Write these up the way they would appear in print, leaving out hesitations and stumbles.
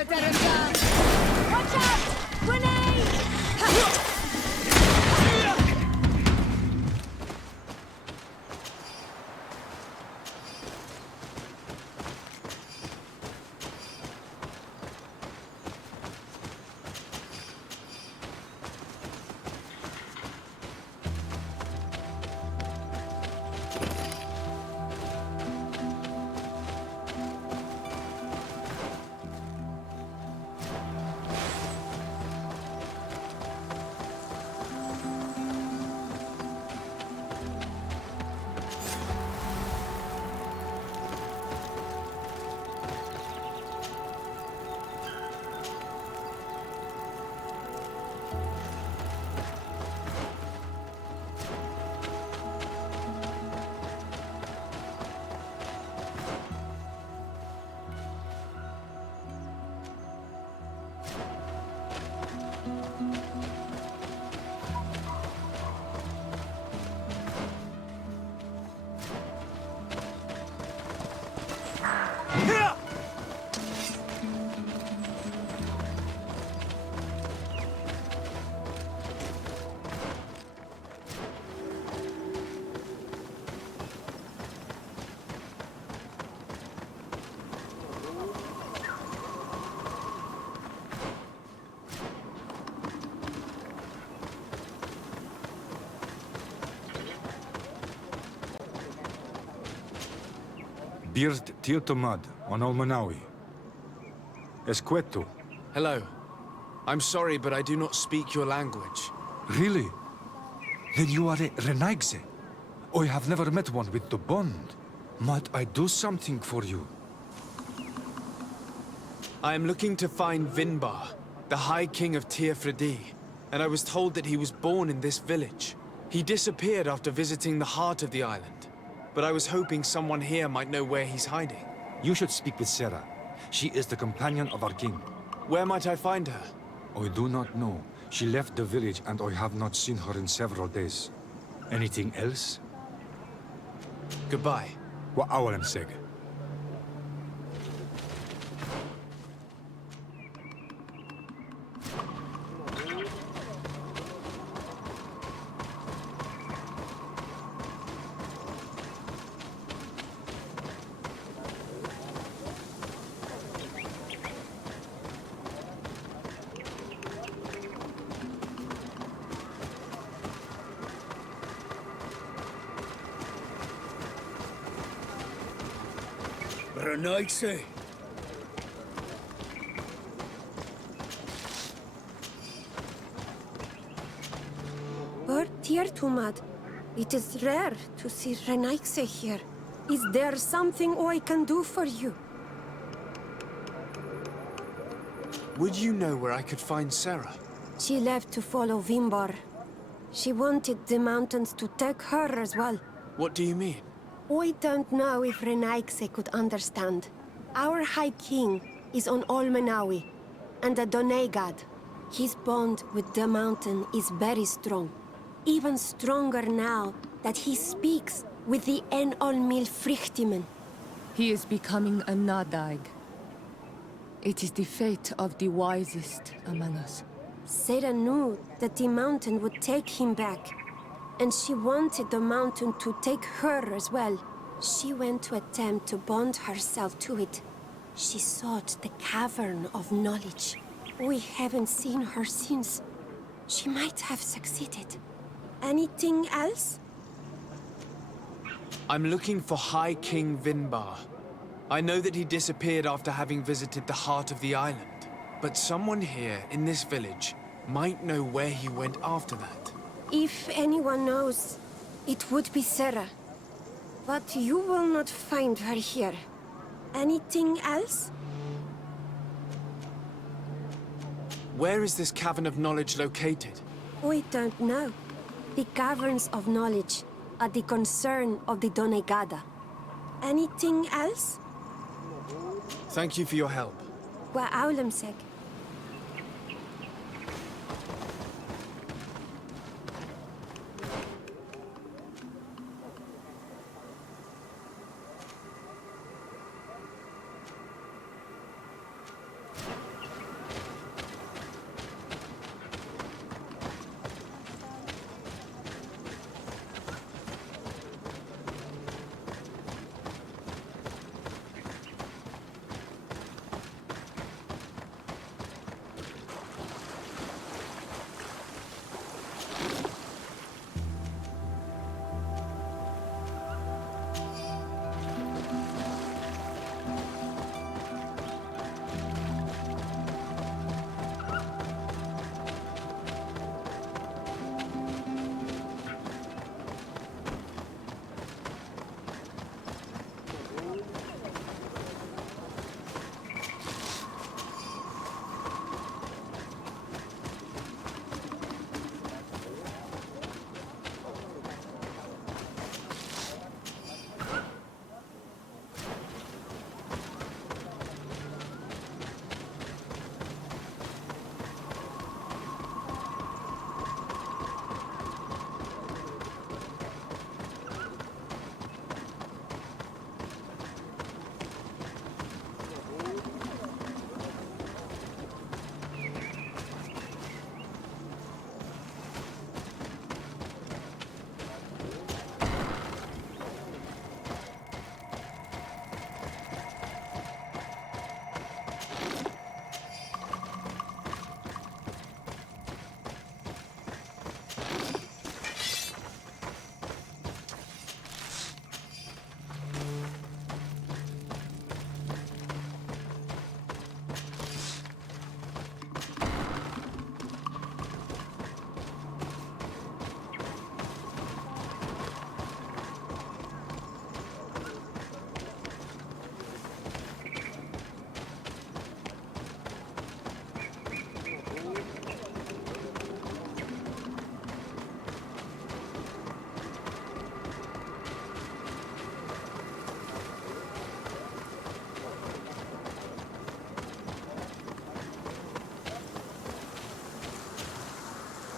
Watch out! Grenade! Bird Tiltomad on Almanawi. Esqueto. Hello. I'm sorry, but I do not speak your language. Really? Then you are a Renaigse. I have never met one with the bond. Might I do something for you? I am looking to find Vinbar, the High King of Tearfredi, and I was told that he was born in this village. He disappeared after visiting the heart of the island, but I was hoping someone here might know where he's hiding. You should speak with Sarah. She is the companion of our king. Where might I find her? I do not know. She left the village and I have not seen her in several days. Anything else? Goodbye. Wa'awalam seg. Renaigse. Tumad. It is rare to see Renaigse here. Is there something I can do for you? Would you know where I could find Sarah? She left to follow Vimbar. She wanted the mountains to take her as well. What do you mean? I don't know if Renaigse could understand. Our High King is on Olmenawi, and a Donegad. His bond with the mountain is very strong. Even stronger now that he speaks with the En-Olmil Frichtimen. He is becoming a Nadaig. It is the fate of the wisest among us. Sarah knew that the mountain would take him back, and she wanted the mountain to take her as well. She went to attempt to bond herself to it. She sought the Cavern of Knowledge. We haven't seen her since. She might have succeeded. Anything else? I'm looking for High King Vinbar. I know that he disappeared after having visited the heart of the island. But someone here in this village might know where he went after that. If anyone knows, it would be Sarah. But you will not find her here. Anything else? Where is this Cavern of Knowledge located? We don't know. The Caverns of Knowledge are the concern of the Donegada. Anything else? Thank you for your help. Wa'aulamsek.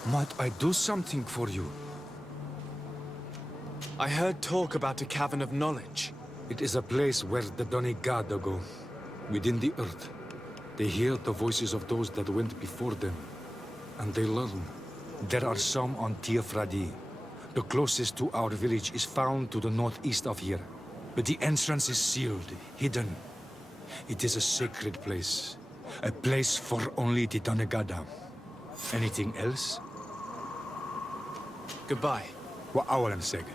Might I do something for you? I heard talk about a Cavern of Knowledge. It is a place where the Donegada go, within the earth. They hear the voices of those that went before them, and they learn. There are some on Tiafradi. The closest to our village is found to the northeast of here, but the entrance is sealed, hidden. It is a sacred place, a place for only the Donegada. Anything else? Goodbye. Wa awalan seg.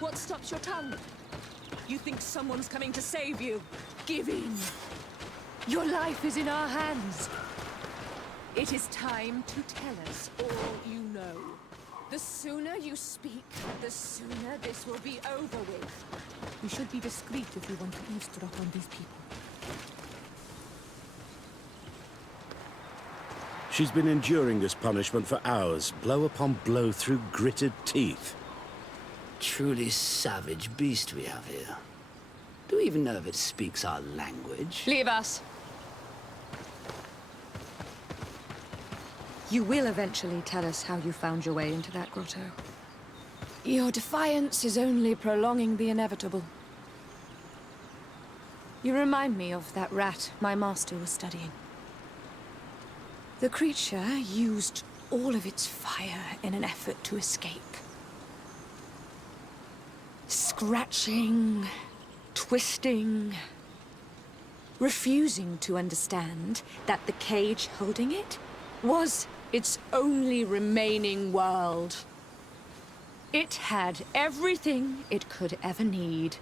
What stops your tongue? You think someone's coming to save you? Give in. Your life is in our hands. It is time to tell us all you know. The sooner you speak, the sooner this will be over with. We should be discreet if we want to eavesdrop on these people. She's been enduring this punishment for hours, blow upon blow through gritted teeth. Truly savage beast we have here. Do we even know if it speaks our language? Leave us. You will eventually tell us how you found your way into that grotto. Your defiance is only prolonging the inevitable. You remind me of that rat my master was studying. The creature used all of its fire in an effort to escape. Scratching, twisting, refusing to understand that the cage holding it was its only remaining world. It had everything it could ever need,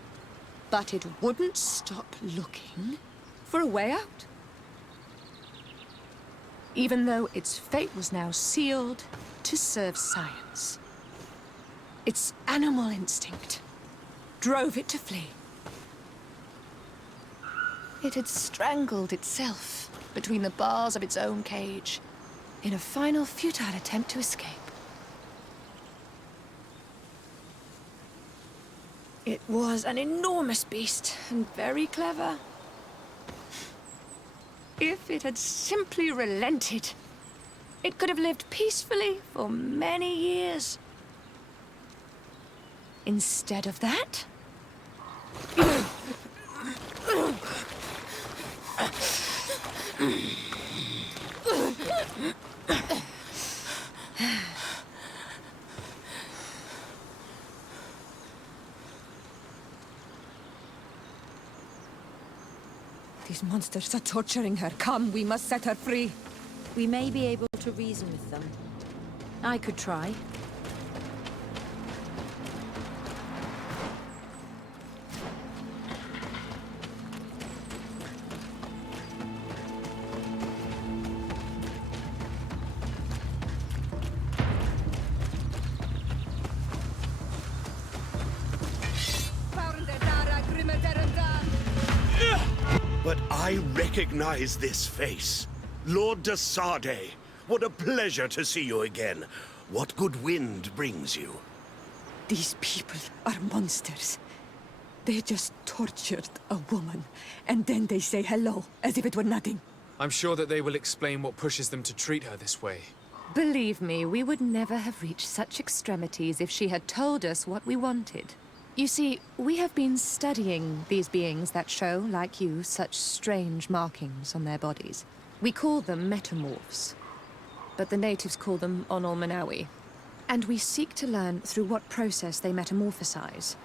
but it wouldn't stop looking for a way out. Even though its fate was now sealed to serve science. Its animal instinct drove it to flee. It had strangled itself between the bars of its own cage in a final futile attempt to escape. It was an enormous beast and very clever. If it had simply relented, it could have lived peacefully for many years. Instead of that, these monsters are torturing her. Come, we must set her free. We may be able to reason with them. I could try. But I recognize this face. Lord de Sardet. What a pleasure to see you again. What good wind brings you? These people are monsters. They just tortured a woman, and then they say hello, as if it were nothing. I'm sure that they will explain what pushes them to treat her this way. Believe me, we would never have reached such extremities if she had told us what we wanted. You see, we have been studying these beings that show, like you, such strange markings on their bodies. We call them metamorphs, but the natives call them Onol Manawi. And we seek to learn through what process they metamorphosize.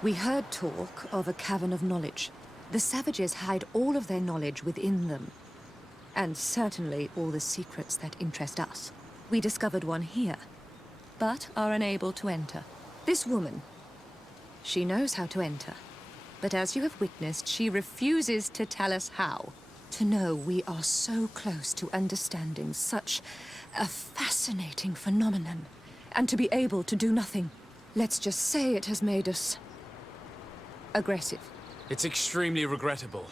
We heard talk of a cavern of knowledge. The savages hide all of their knowledge within them, and certainly all the secrets that interest us. We discovered one here, but are unable to enter. This woman, she knows how to enter, but as you have witnessed, she refuses to tell us how. To know we are so close to understanding such a fascinating phenomenon, and to be able to do nothing. Let's just say it has made us aggressive. It's extremely regrettable.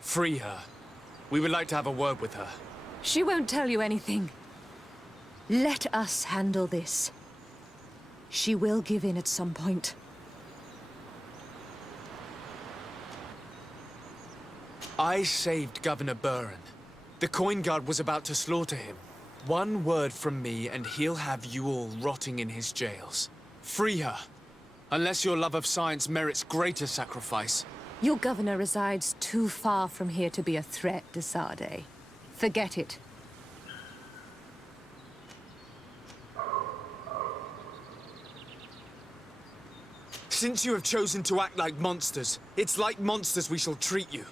Free her. We would like to have a word with her. She won't tell you anything. Let us handle this. She will give in at some point. I saved Governor Buren. The coin guard was about to slaughter him. One word from me and he'll have you all rotting in his jails. Free her. Unless your love of science merits greater sacrifice. Your governor resides too far from here to be a threat, de Sardet. Forget it. Since you have chosen to act like monsters, it's like monsters we shall treat you.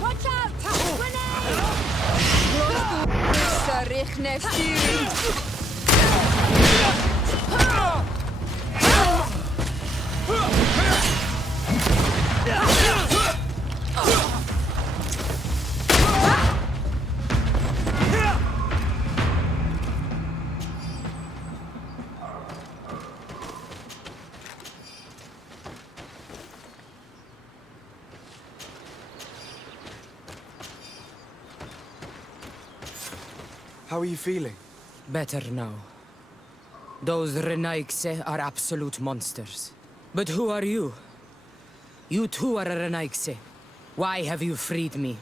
Watch out! How are you feeling? Better now. Those Renaigse are absolute monsters. But who are you? You too are a Renaigse. Why have you freed me?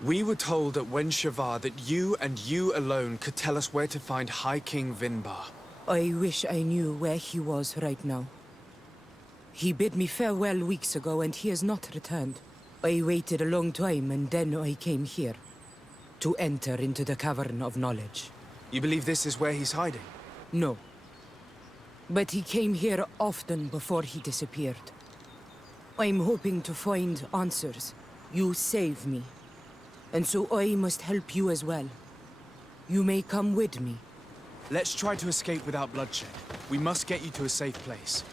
We were told at Shavar that you and you alone could tell us where to find High King Vinbar. I wish I knew where he was right now. He bid me farewell weeks ago and he has not returned. I waited a long time and then I came here. To enter into the Cavern of Knowledge. You believe this is where he's hiding? No. But he came here often before he disappeared. I'm hoping to find answers. You saved me. And so I must help you as well. You may come with me. Let's try to escape without bloodshed. We must get you to a safe place.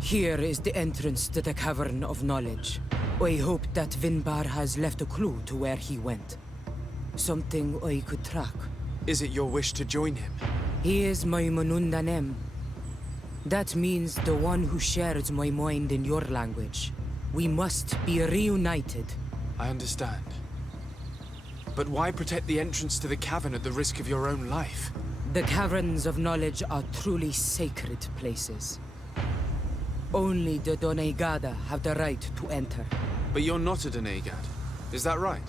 Here is the entrance to the Cavern of Knowledge. I hope that Vinbar has left a clue to where he went. Something I could track. Is it your wish to join him? He is my Manundanem. That means the one who shares my mind in your language. We must be reunited. I understand. But why protect the entrance to the cavern at the risk of your own life? The Caverns of Knowledge are truly sacred places. Only the Doneigada have the right to enter. But you're not a Doneigad. Is that right?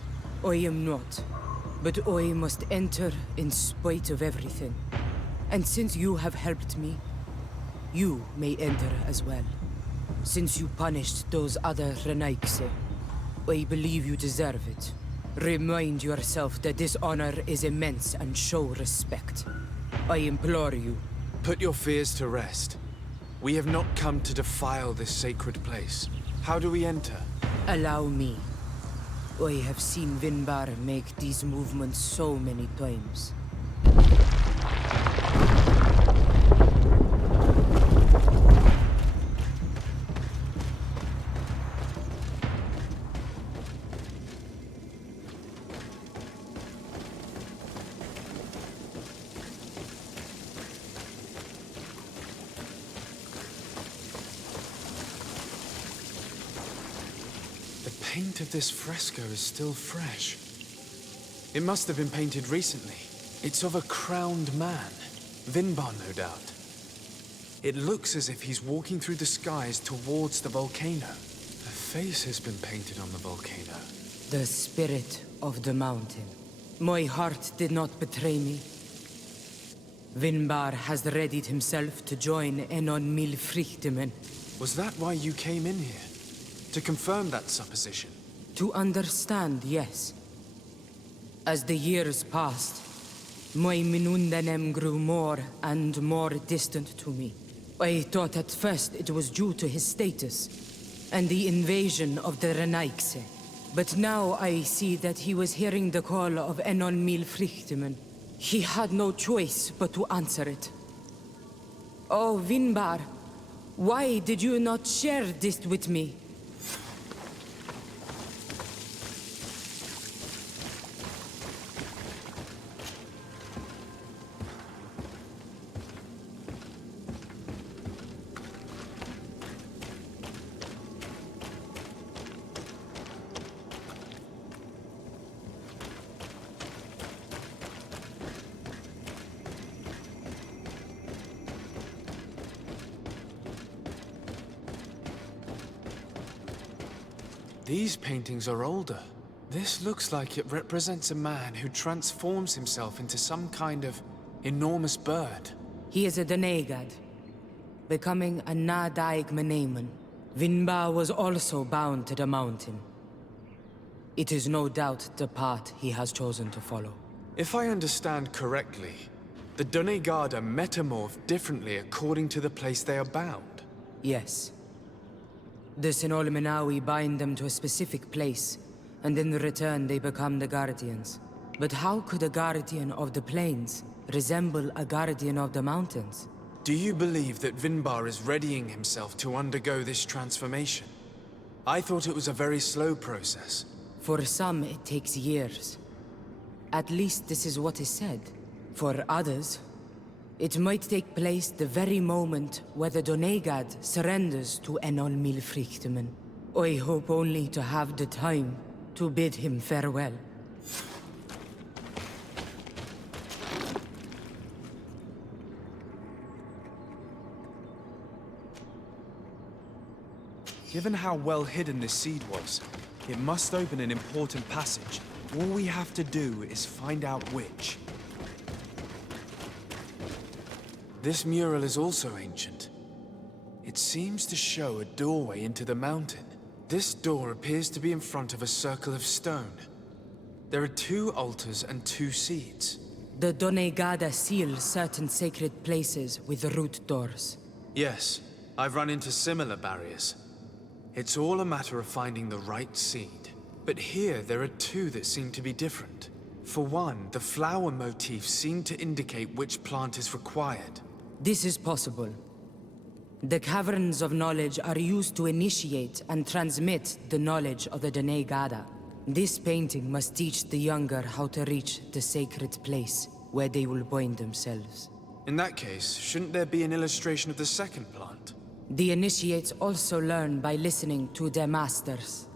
I am not. But I must enter in spite of everything. And since you have helped me, you may enter as well. Since you punished those other Renaikse, I believe you deserve it. Remind yourself that this honor is immense and show respect. I implore you. Put your fears to rest. We have not come to defile this sacred place. How do we enter? Allow me. I have seen Vinbar make these movements so many times. The paint of this fresco is still fresh. It must have been painted recently. It's of a crowned man. Vinbar, no doubt. It looks as if he's walking through the skies towards the volcano. A face has been painted on the volcano. The spirit of the mountain. My heart did not betray me. Vinbar has readied himself to join Enon Milfrichtemen. Was that why you came in here? To confirm that supposition? To understand, yes. As the years passed, my Minundanem grew more and more distant to me. I thought at first it was due to his status and the invasion of the Renaikse. But now I see that he was hearing the call of Enon Milfrichtemen. He had no choice but to answer it. Oh, Vinbar, why did you not share this with me? These paintings are older. This looks like it represents a man who transforms himself into some kind of enormous bird. He is a Denegad, becoming a Nadaig Meneman. Vinba was also bound to the mountain. It is no doubt the path he has chosen to follow. If I understand correctly, the Donegada metamorph differently according to the place they are bound. Yes. The Sinolminawi bind them to a specific place, and in return they become the Guardians. But how could a Guardian of the Plains resemble a Guardian of the Mountains? Do you believe that Vinbar is readying himself to undergo this transformation? I thought it was a very slow process. For some, it takes years. At least this is what is said. For others, it might take place the very moment where the Donegad surrenders to Enol Milfrichtemen. I hope only to have the time to bid him farewell. Given how well hidden this seed was, it must open an important passage. All we have to do is find out which. This mural is also ancient. It seems to show a doorway into the mountain. This door appears to be in front of a circle of stone. There are 2 altars and 2 seeds. The Donegada seal certain sacred places with root doors. Yes, I've run into similar barriers. It's all a matter of finding the right seed. But here there are 2 that seem to be different. For one, the flower motifs seem to indicate which plant is required. This is possible. The Caverns of Knowledge are used to initiate and transmit the knowledge of the Donegada. This painting must teach the younger how to reach the sacred place where they will bind themselves. In that case, shouldn't there be an illustration of the second plant? The initiates also learn by listening to their masters.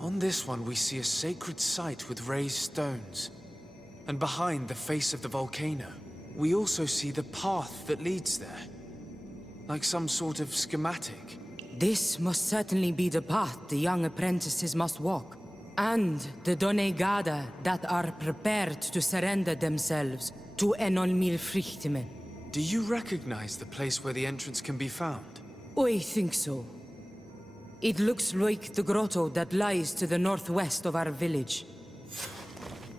On this one, we see a sacred site with raised stones. And behind the face of the volcano, we also see the path that leads there. Like some sort of schematic. This must certainly be the path the young apprentices must walk. And the Donegada that are prepared to surrender themselves to Enol Milfrichtemen. Do you recognize the place where the entrance can be found? I think so. It looks like the grotto that lies to the northwest of our village.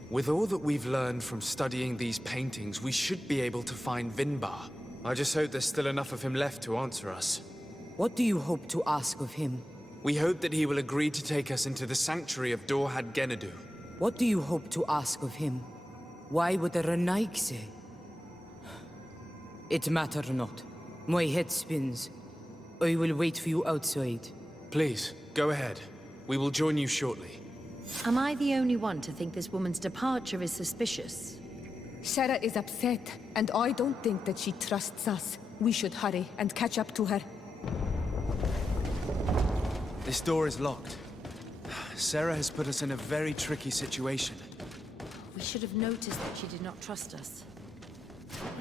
With all that we've learned from studying these paintings, we should be able to find Vinbar. I just hope there's still enough of him left to answer us. What do you hope to ask of him? We hope that he will agree to take us into the sanctuary of Dorhad Genadu. What do you hope to ask of him? Why would the Renaig say? It matter not. My head spins. I will wait for you outside. Please, go ahead. We will join you shortly. Am I the only one to think this woman's departure is suspicious? Sarah is upset, and I don't think that she trusts us. We should hurry and catch up to her. This door is locked. Sarah has put us in a very tricky situation. We should have noticed that she did not trust us.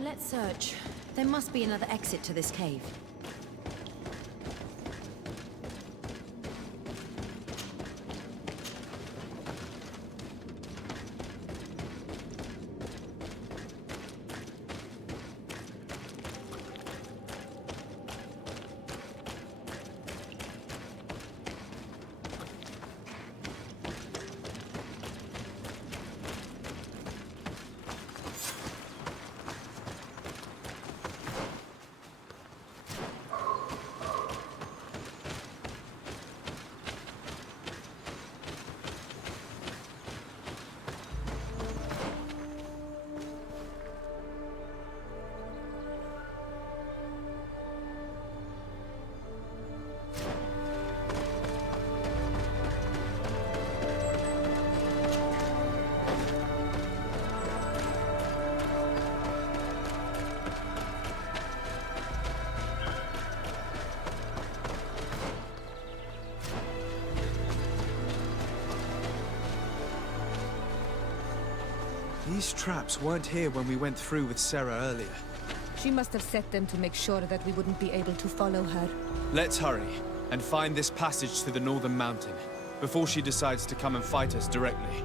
Let's search. There must be another exit to this cave. These traps weren't here when we went through with Sarah earlier. She must have set them to make sure that we wouldn't be able to follow her. Let's hurry and find this passage to the northern mountain before she decides to come and fight us directly.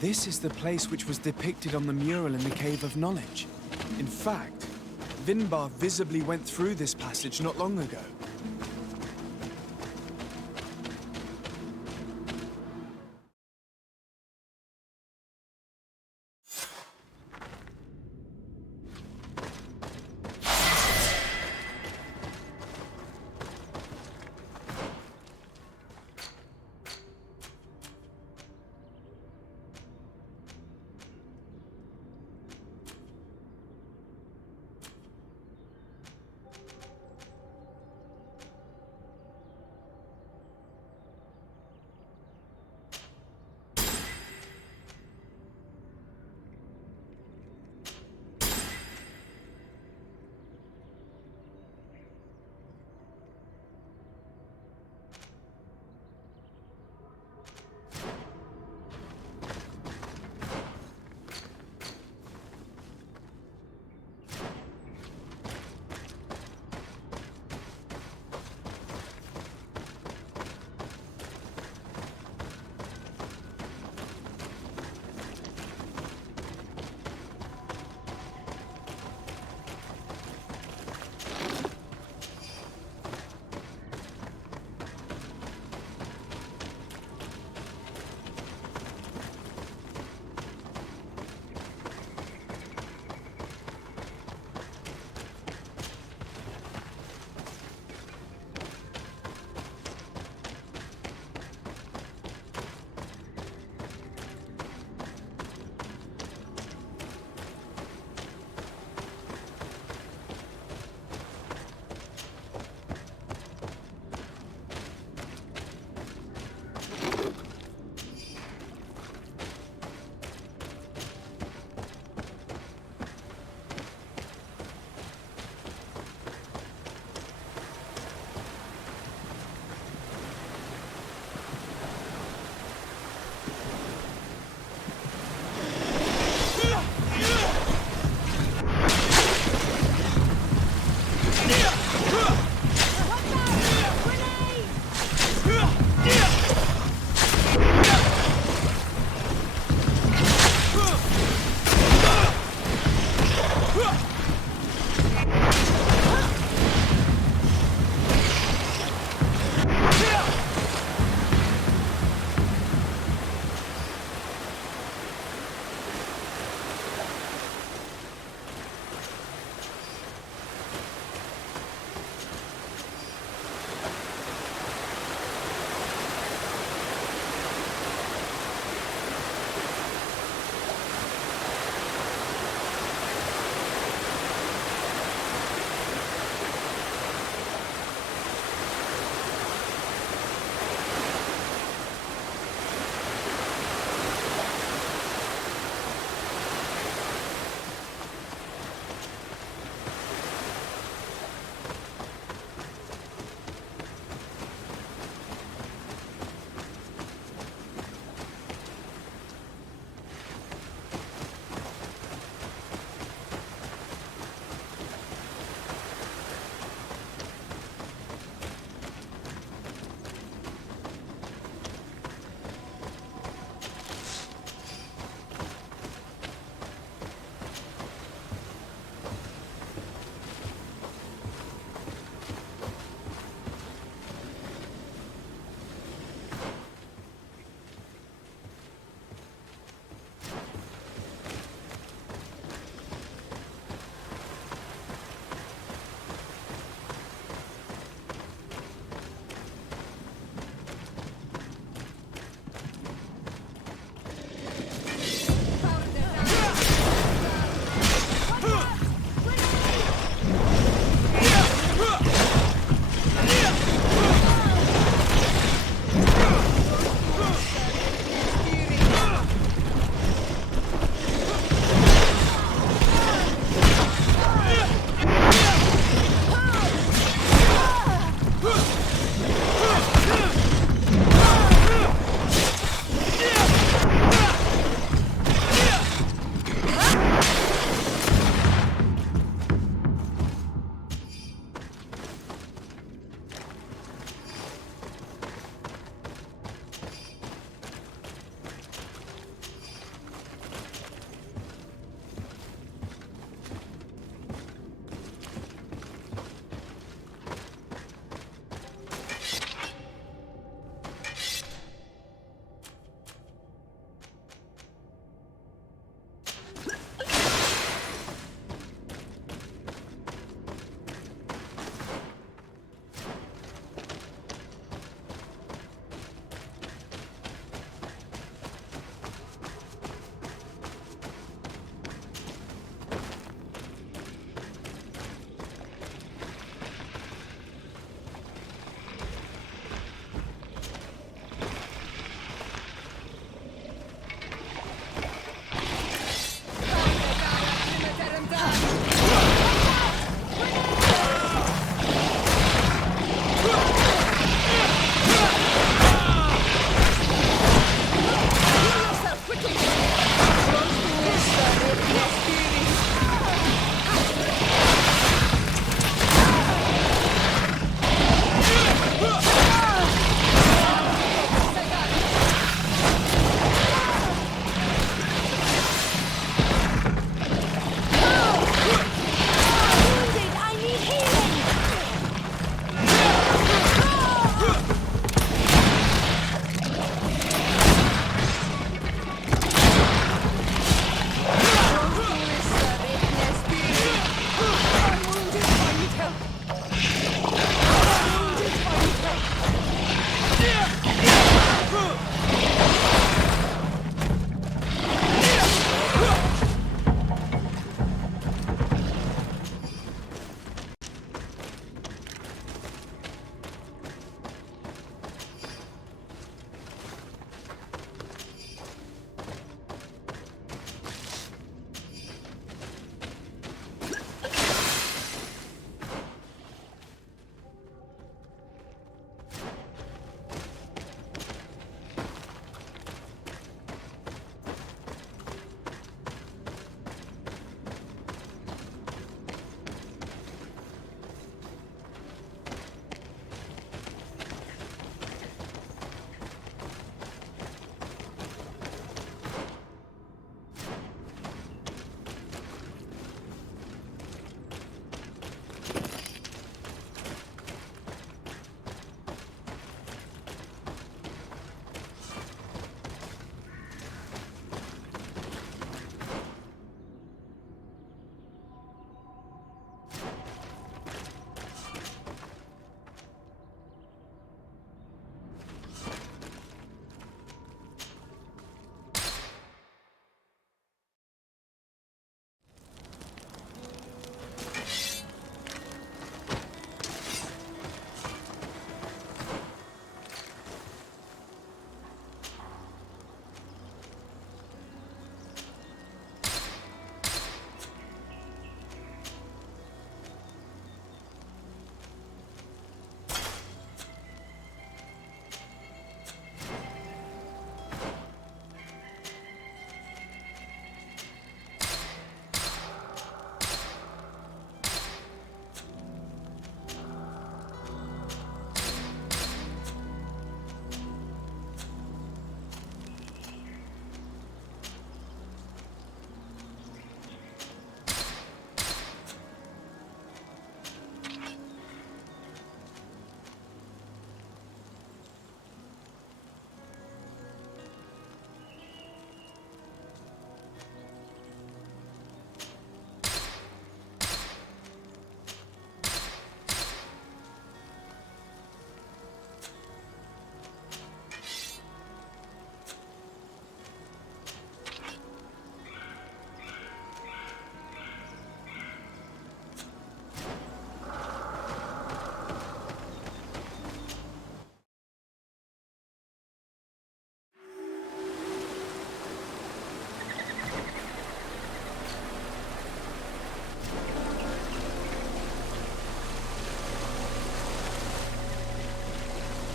This is the place which was depicted on the mural in the Cave of Knowledge. In fact, Vinbar visibly went through this passage not long ago.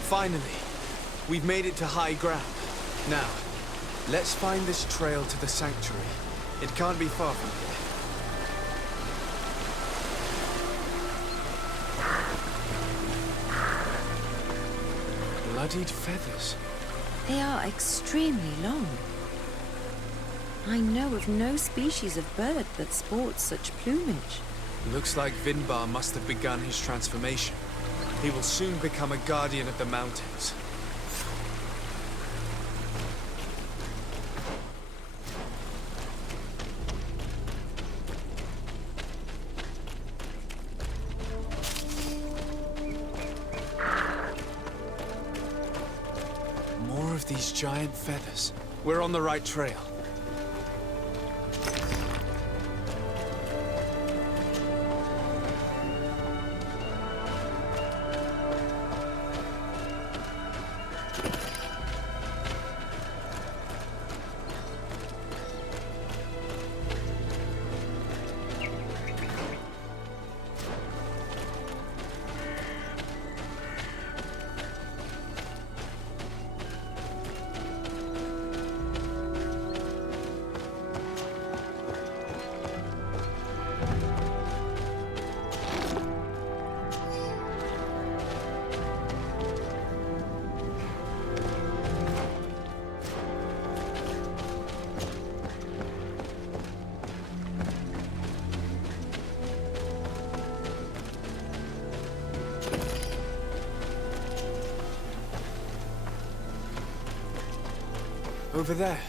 Finally, we've made it to high ground. Now, let's find this trail to the sanctuary. It can't be far from here. Bloodied feathers. They are extremely long. I know of no species of bird that sports such plumage. Looks like Vinbar must have begun his transformation. He will soon become a guardian of the mountains. More of these giant feathers. We're on the right trail. Over there.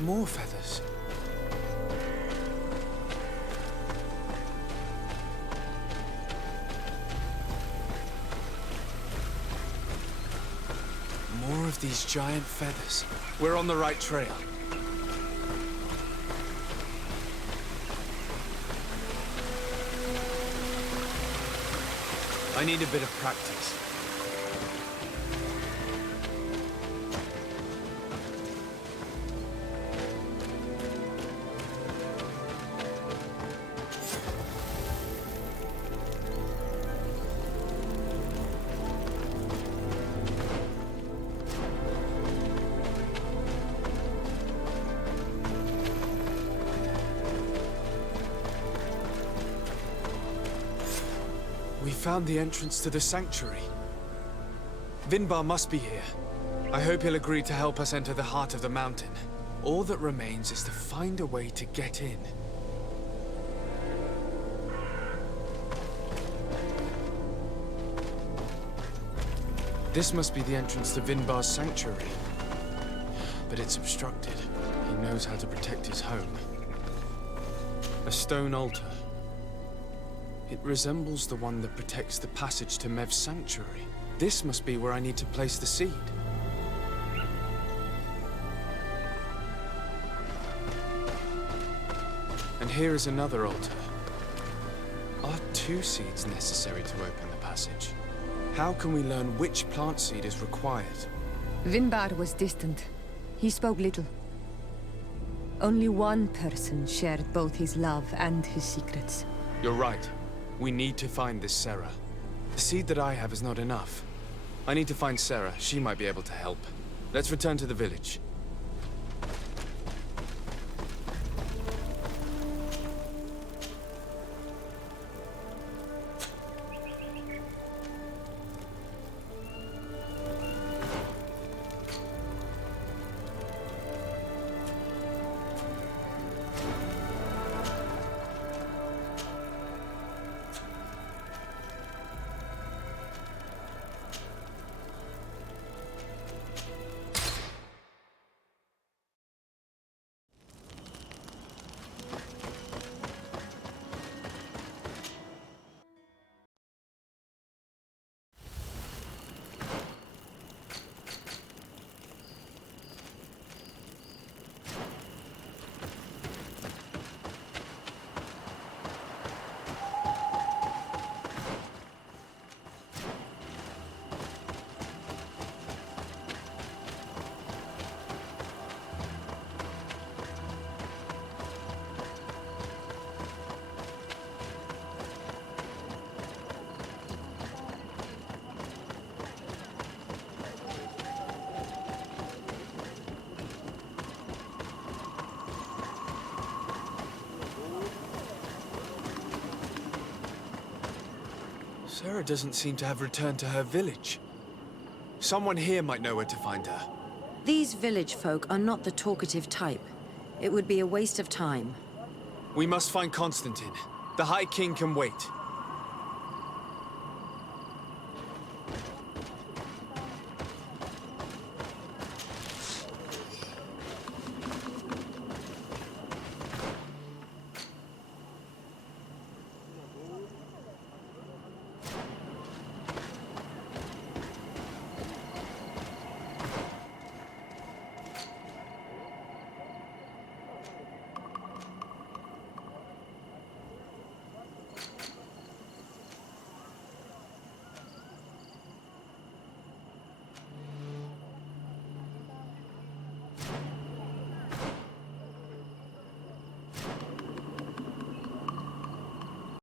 More feathers. More of these giant feathers. We're on the right trail. I need a bit of practice. We found the entrance to the sanctuary. Vinbar must be here. I hope he'll agree to help us enter the heart of the mountain. All that remains is to find a way to get in. This must be the entrance to Vinbar's sanctuary. But it's obstructed. He knows how to protect his home. A stone altar. It resembles the one that protects the passage to Mev's sanctuary. This must be where I need to place the seed. And here is another altar. Are 2 seeds necessary to open the passage? How can we learn which plant seed is required? Vinbar was distant. He spoke little. Only one person shared both his love and his secrets. You're right. We need to find this Sarah. The seed that I have is not enough. I need to find Sarah. She might be able to help. Let's return to the village. Sarah doesn't seem to have returned to her village. Someone here might know where to find her. These village folk are not the talkative type. It would be a waste of time. We must find Constantine. The High King can wait.